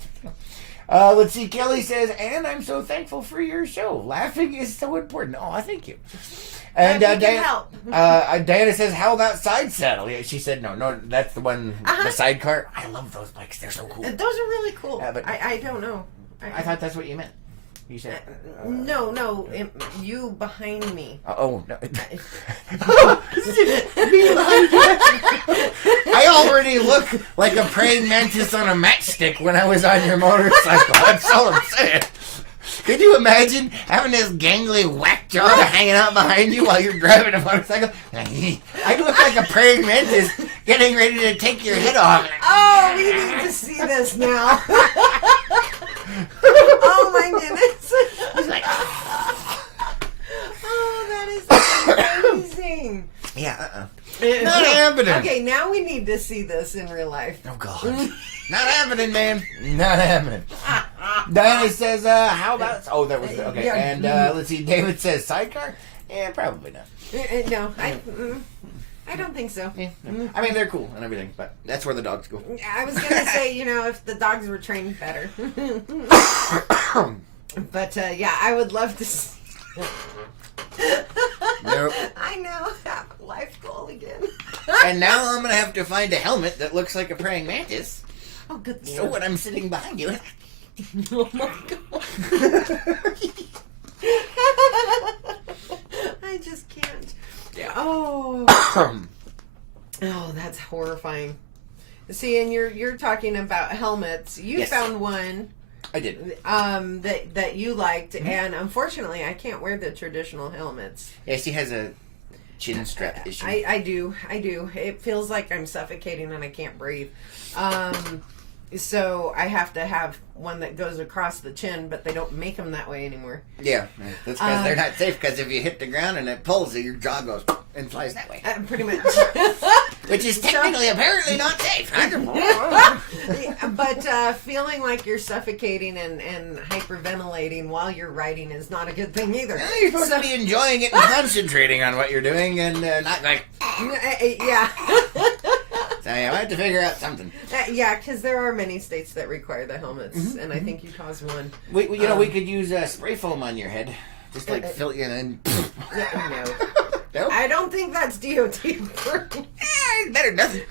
Let's see. Kelly says, and I'm so thankful for your show. Laughing is so important. Oh, thank you. And Diana says, how about side saddle? Yeah, she said, no, that's the one, the sidecar. I love those bikes. They're so cool. Those are really cool. Yeah, but I don't know. I thought that's what you meant. You said... No, you behind me. No. Me behind you. I already look like a praying mantis on a matchstick when I was on your motorcycle. That's all I'm saying. Could you imagine having this gangly whack jaw hanging out behind you while you're driving a motorcycle? I look like a praying mantis getting ready to take your head off. Oh, we need to see this now. Oh my goodness. He's like, oh, that is amazing. Yeah, not happening. Okay, now we need to see this in real life. Oh, God. Not happening, man. Not happening. Diana says, how about... Oh, that was... Okay, Yeah. and let's see. David says, sidecar? Yeah, probably not. No, I don't think so. Yeah, no. I mean, they're cool and everything, but that's where the dogs go. I was going to say, if the dogs were trained better. But, yeah, I would love to see... Nope. I know. Have a life goal again. And now I'm going to have to find a helmet that looks like a praying mantis. Oh, good So when I'm sitting behind you... Oh, my God. I just can't. Yeah. Oh. Oh, that's horrifying. See, and you're talking about helmets. You found one. I did. That you liked, and unfortunately, I can't wear the traditional helmets. Yeah, she has a chin strap issue. I do. It feels like I'm suffocating and I can't breathe. So I have to have one that goes across the chin, but they don't make them that way anymore. Yeah, that's because they're not safe. Because if you hit the ground and it pulls, your jaw goes and flies that way. Pretty much. Which is technically apparently not safe. But feeling like you're suffocating and hyperventilating while you're riding is not a good thing either. You're supposed to be enjoying it and concentrating on what you're doing and not like... Yeah. So I have to figure out something. Yeah, because there are many states that require the helmets, and I think Utah's one. We could use spray foam on your head. Just like fill you in. No. Nope. I don't think that's DOT approved. Better than nothing.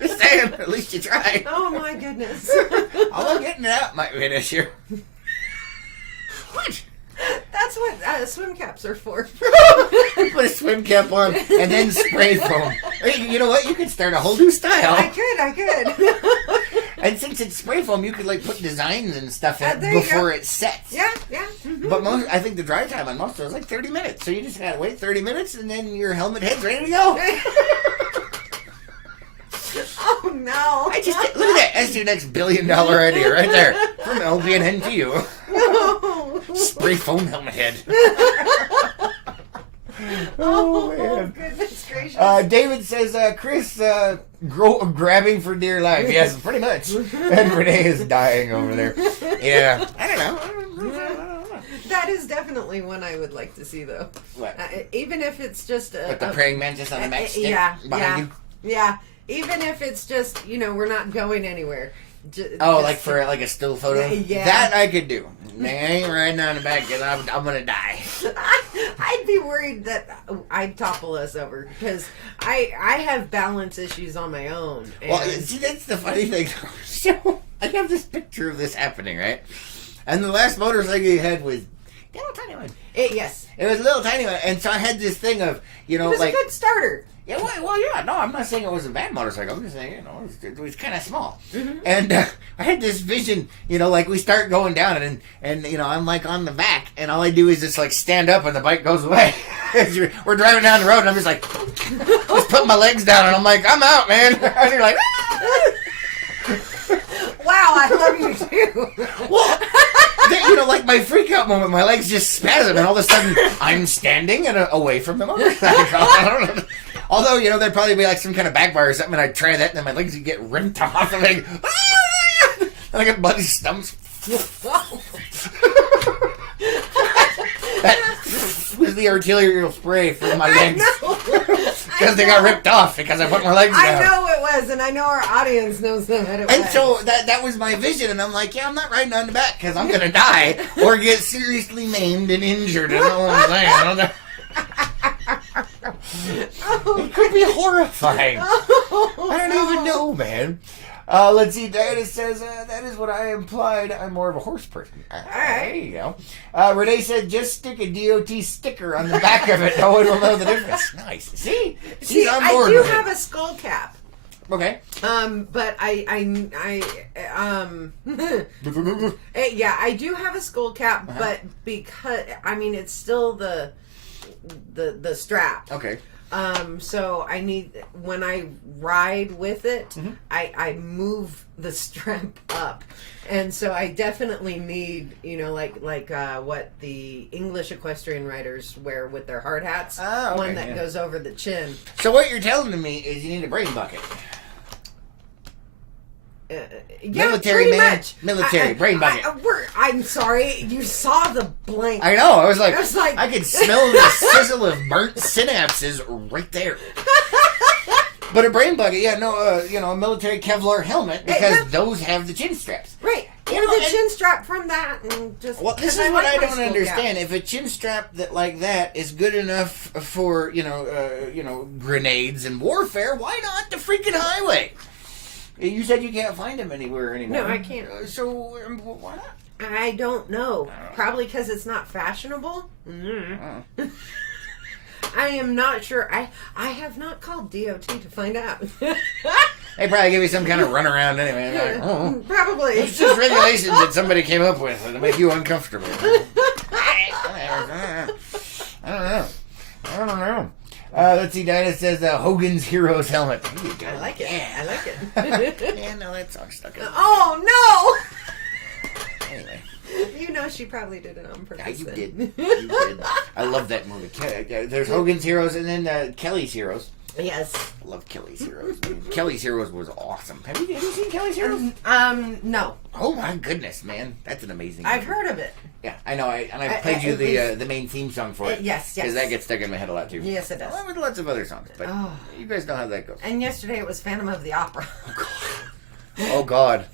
Just saying, at least you try. Oh my goodness. Although getting it out might be an issue. What? That's what swim caps are for. Put a swim cap on and then spray foam. You know what? You could start a whole new style. I could. And since it's spray foam, you could like put designs and stuff in it there you before go. it sets. Yeah. Mm-hmm. But I think the dry time on most of those is like 30 minutes. So you just gotta wait 30 minutes and then your helmet head's ready to go. Oh no! Look at that. That's your next $1 billion idea right there. From LBNN to you. No. Spray foam helmet head. Oh man. Goodness gracious. David says, Chris, grabbing for dear life. Yes, pretty much. And Renee is dying over there. Yeah. I don't know. That is definitely one I would like to see, though. What? Even if it's just With the praying mantis on the back stick behind you? Yeah. Even if it's just, we're not going anywhere. Like for like a still photo? Yeah. That I could do. They ain't riding on the back because I'm going to die. I'd be worried that I'd topple us over because I have balance issues on my own. And well, see, that's the funny thing. So, I have this picture of this happening, right? And the last motorcycle you had was a little tiny one. Yes. It was a little tiny one. And so I had this thing of, it was a good starter. Yeah, well, yeah, no, I'm not saying it was a bad motorcycle. I'm just saying, it was kind of small. Mm-hmm. And I had this vision, like we start going down and I'm like on the back and all I do is just like stand up and the bike goes away. We're driving down the road and I'm just like, just putting my legs down and I'm like, I'm out, man. And you're like, ah! Wow, I love you too. Well, like my freak out moment, my legs just spasm and all of a sudden I'm standing and away from the motorcycle. I don't know. Although, there'd probably be like some kind of back bar or something, and I'd try that, and then my legs would get ripped off, and like, and I get bloody stumps. That was the arterial spray for my legs. Because they got ripped off because I put my legs down. I know it was, and I know our audience knows that it was. And so that was my vision, and I'm like, yeah, I'm not riding on the back because I'm going to die or get seriously maimed and injured. You know what I'm saying? It could be horrifying. I don't even know, man. Let's see. Diana says, that is what I implied. I'm more of a horse person. All right. There you go. Renee said, just stick a DOT sticker on the back of it. No one will know the difference. Nice. See? She's on board. I do have a skull cap. Okay. But yeah, I do have a skull cap, but because, it's still the strap. Okay. So I need, when I ride with it, I move the strap up. And so I definitely need, like what the English equestrian riders wear with their hard hats. Oh, okay, one that goes over the chin. So what you're telling me is you need a brain bucket. Yeah, military man, much. Military brain bucket. I'm sorry, you saw the blank. I know. I was like, I could smell the sizzle of burnt synapses right there. But a brain bucket, a military Kevlar helmet because those have the chin straps. Right. Or the chin strap from that, and just. Well, this is what I don't understand. If a chin strap like that is good enough for grenades and warfare, why not the freaking highway? You said you can't find them anywhere anymore. No, I can't. So why not? I don't know. Probably because it's not fashionable. Mm-hmm. I am not sure. I have not called DOT to find out. They probably give you some kind of runaround anyway. Like, oh, probably. It's just regulations that somebody came up with to make you uncomfortable. I don't know. Let's see. Dinah says Hogan's Heroes helmet. I like it. Yeah. I like it. Yeah, no, that song's stuck in. Oh no! Anyway. You know she probably did it on purpose. Yeah, you then. did. You did. I love that movie. There's Hogan's Heroes and then Kelly's Heroes. Yes. I love Kelly's Heroes. Kelly's Heroes was awesome. Have you seen Kelly's Heroes? No. Oh my goodness, man. That's an amazing I've movie. heard of it. Yeah, I know. And I played you the main theme song for it. Yes, yes. Because that gets stuck in my head a lot too. Yes, it does. Along with lots of other songs. But you guys know how that goes. And yesterday it was Phantom of the Opera. Oh, God.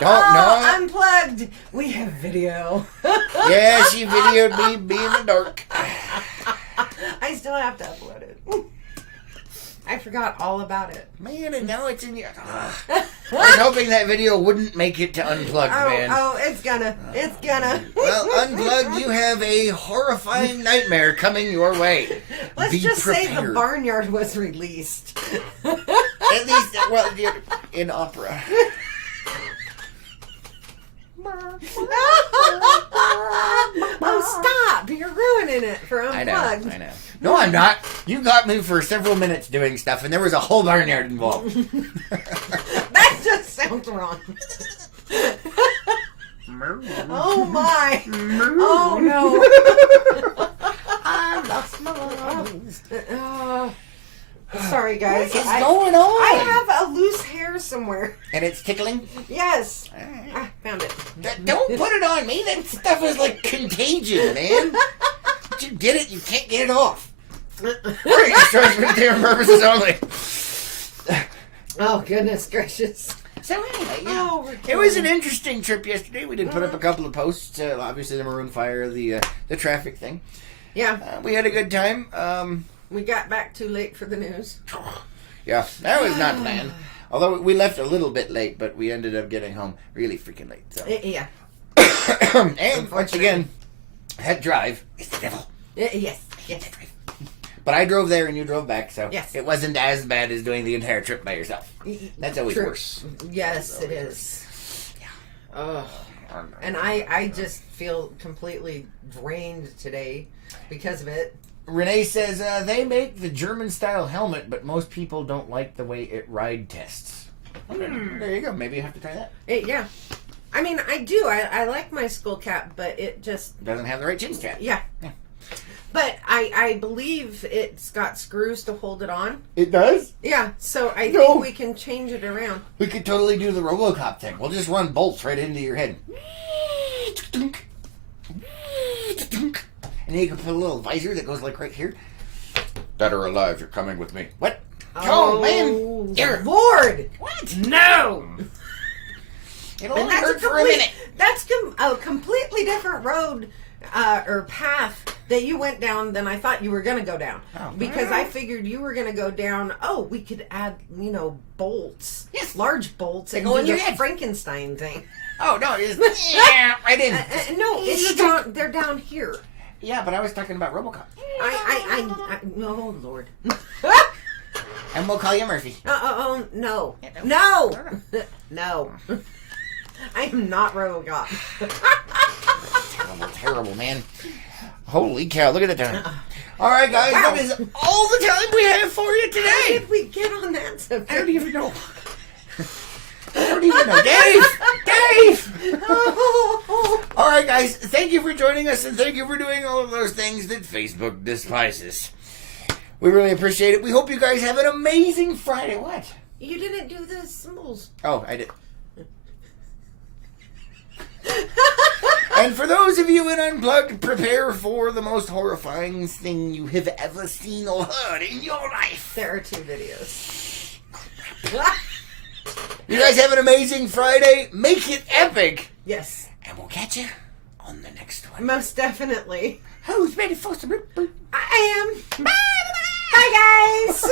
No. Unplugged. We have video. Yeah, she videoed me being in the dark. I still have to upload it. I forgot all about it. Man, and now it's in your... I was hoping that video wouldn't make it to Unplugged, man. Oh, it's gonna. It's gonna. Well, Unplugged, you have a horrifying nightmare coming your way. Let's Be just prepared. say the barnyard was released. At least, well, in opera. Oh, stop! You're ruining it for Unplugged. I know. No, I'm not. You got me for several minutes doing stuff, and there was a whole barnyard involved. That just sounds wrong. Oh my! Oh no! I lost my lungs. Sorry, guys. What is going on? I have a loose hair somewhere. And it's tickling? Yes. Right. I found it. Don't put it on me. That stuff is like contagion, man. Once you get it, you can't get it off. We're extra for different purposes only. Oh, goodness gracious. So anyway, it was an interesting trip yesterday. We did put up a couple of posts. Obviously, the Maroon Fire, the traffic thing. Yeah. We had a good time. We got back too late for the news. Yeah, that was not planned. Although we left a little bit late, but we ended up getting home really freaking late. So. Yeah. And once again, that drive is the devil. Yes. But I drove there and you drove back, so yes. It wasn't as bad as doing the entire trip by yourself. That's always True. worse. Yes, it is. Yeah. And I just feel completely drained today because of it. Renee says they make the German-style helmet, but most people don't like the way it ride tests. Okay, there you go. Maybe you have to try that. Yeah. I mean, I do. I like my skull cap, but it just... Doesn't have the right chin strap. Yeah. But I believe it's got screws to hold it on. It does? Yeah, so I think we can change it around. We could totally do the RoboCop thing. We'll just run bolts right into your head. And then you can put a little visor that goes like right here. Dead or alive, you're coming with me. What? Oh, man. Dear Lord. What? No. It'll only hurt for a minute. That's a completely different road or path that you went down than I thought you were going to go down. Oh. Because I figured you were going to go down, we could add, bolts. Yes. Large bolts. And go in do your the head. Frankenstein thing. Oh, no, it's right in. No, it's down, they're down here. Yeah, but I was talking about RoboCop. Oh, Lord. And we'll call you Murphy. No. No. I am not RoboCop. Terrible, man. Holy cow, look at the time. All right, guys, that is all the time we have for you today. How did we get on that subject? I don't even know. Dave! All right, guys, thank you for joining us, and thank you for doing all of those things that Facebook despises. We really appreciate it. We hope you guys have an amazing Friday. What? You didn't do the symbols. Oh, I did. And for those of you in Unplugged, prepare for the most horrifying thing you have ever seen or heard in your life. There are 2 videos. You guys have an amazing Friday. Make it epic. Yes. And we'll catch you on the next one. Most definitely. Who's ready for some... I am. Bye, guys.